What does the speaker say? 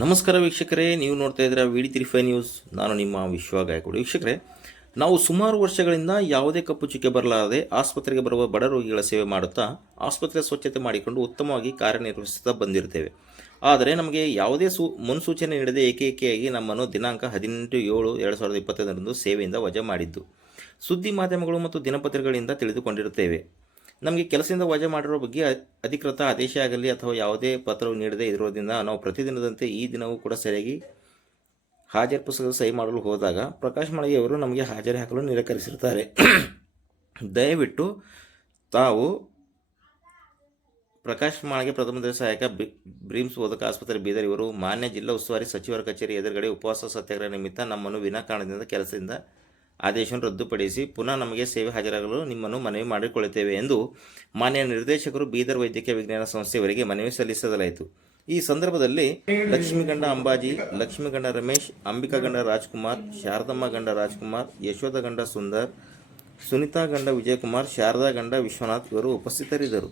ನಮಸ್ಕಾರ ವೀಕ್ಷಕರೇ, ನೀವು ನೋಡ್ತಾ ಇದ್ದೀರಾ ವಿ ಡಿ ತ್ರೀ ಫೈ ನ್ಯೂಸ್. ನಾನು ನಿಮ್ಮ ವಿಶ್ವ ಗಾಯಕವಾಡ ವೀಕ್ಷಕರೇ, ನಾವು ಸುಮಾರು ವರ್ಷಗಳಿಂದ ಯಾವುದೇ ಕಪ್ಪು ಚುಕ್ಕೆ ಬರಲಾರದೆ ಆಸ್ಪತ್ರೆಗೆ ಬರುವ ಬಡ ರೋಗಿಗಳ ಸೇವೆ ಮಾಡುತ್ತಾ ಆಸ್ಪತ್ರೆ ಸ್ವಚ್ಛತೆ ಮಾಡಿಕೊಂಡು ಉತ್ತಮವಾಗಿ ಕಾರ್ಯನಿರ್ವಹಿಸುತ್ತಾ ಬಂದಿರ್ತೇವೆ ಆದರೆ ನಮಗೆ ಯಾವುದೇ ಸು, ಮುನ್ಸೂಚನೆ ನೀಡದೆ ಏಕೈಕೆಯಾಗಿ ನಮ್ಮನ್ನು ದಿನಾಂಕ ಹದಿನೆಂಟು ಏಳು ಎರಡು ಸಾವಿರದ ಇಪ್ಪತ್ತೈದರಂದು ಸೇವೆಯಿಂದ ವಜಾ ಮಾಡಿದ್ದು. ಸುದ್ದಿ ಮಾಧ್ಯಮಗಳು ಮತ್ತು ದಿನಪತ್ರಿಕೆಗಳಿಂದ ತಿಳಿದುಕೊಂಡಿರುತ್ತೇವೆ. ನಮಗೆ ಕೆಲಸದಿಂದ ವಜಾ ಮಾಡಿರೋ ಬಗ್ಗೆ ಅಧಿಕೃತ ಆದೇಶ ಆಗಲಿ ಅಥವಾ ಯಾವುದೇ ಪತ್ರವು ನೀಡದೇ ಇರೋದ್ರಿಂದ ನಾವು ಪ್ರತಿದಿನದಂತೆ ಈ ದಿನವೂ ಕೂಡ ಸರಿಯಾಗಿ ಹಾಜರು ಪುಸ್ತಕದ ಸಹಿ ಮಾಡಲು ಹೋದಾಗ ಪ್ರಕಾಶ್ ಮಳಿಗೆಯವರು ನಮಗೆ ಹಾಜರಿ ಹಾಕಲು ನಿರಾಕರಿಸಿರ್ತಾರೆ. ದಯವಿಟ್ಟು ತಾವು ಪ್ರಕಾಶ್ ಮಾಳಿಗೆ ಪ್ರಥಮ ದರ್ಜೆ ಸಹಾಯಕ ಬಿ- ಬ್ರೀಮ್ಸ್ ಬೋಧಕ ಆಸ್ಪತ್ರೆ ಬೀದರ್ ಇವರು ಮಾನ್ಯ ಜಿಲ್ಲಾ ಉಸ್ತುವಾರಿ ಸಚಿವರ ಕಚೇರಿ ಎದುರುಗಡೆ ಉಪವಾಸ ಸತ್ಯಾಗ್ರಹ ನಿಮಿತ್ತ ನಮ್ಮನ್ನು ವಿನಾಕಾರಣದಿಂದ ಕೆಲಸದಿಂದ ಆದೇಶವನ್ನು ರದ್ದುಪಡಿಸಿ ಪುನಃ ನಮಗೆ ಸೇವೆ ಹಾಜರಾಗಲು ನಿಮ್ಮನ್ನು ಮನವಿ ಮಾಡಿಕೊಳ್ಳುತ್ತೇವೆ ಎಂದು ಮಾನ್ಯ ನಿರ್ದೇಶಕರು ಬೀದರ್ ವೈದ್ಯಕೀಯ ವಿಜ್ಞಾನ ಸಂಸ್ಥೆಯವರಿಗೆ ಮನವಿ ಸಲ್ಲಿಸಲಾಯಿತು. ಈ ಸಂದರ್ಭದಲ್ಲಿ ಲಕ್ಷ್ಮೀಗಂಡ ಅಂಬಾಜಿ ಲಕ್ಷ್ಮೀಗಂಡ ರಮೇಶ್, ಅಂಬಿಕಾ ಗಂಡ ರಾಜ್ಕುಮಾರ್, ಶಾರದಮ್ಮ ಗಂಡ ರಾಜ್ಕುಮಾರ್, ಯಶೋಧ ಗಂಡ ಸುಂದರ್, ಸುನಿತಾ ಗಂಡ ವಿಜಯಕುಮಾರ್, ಶಾರದಾ ಗಂಡ ವಿಶ್ವನಾಥ್ ಇವರು ಉಪಸ್ಥಿತರಿದ್ದರು.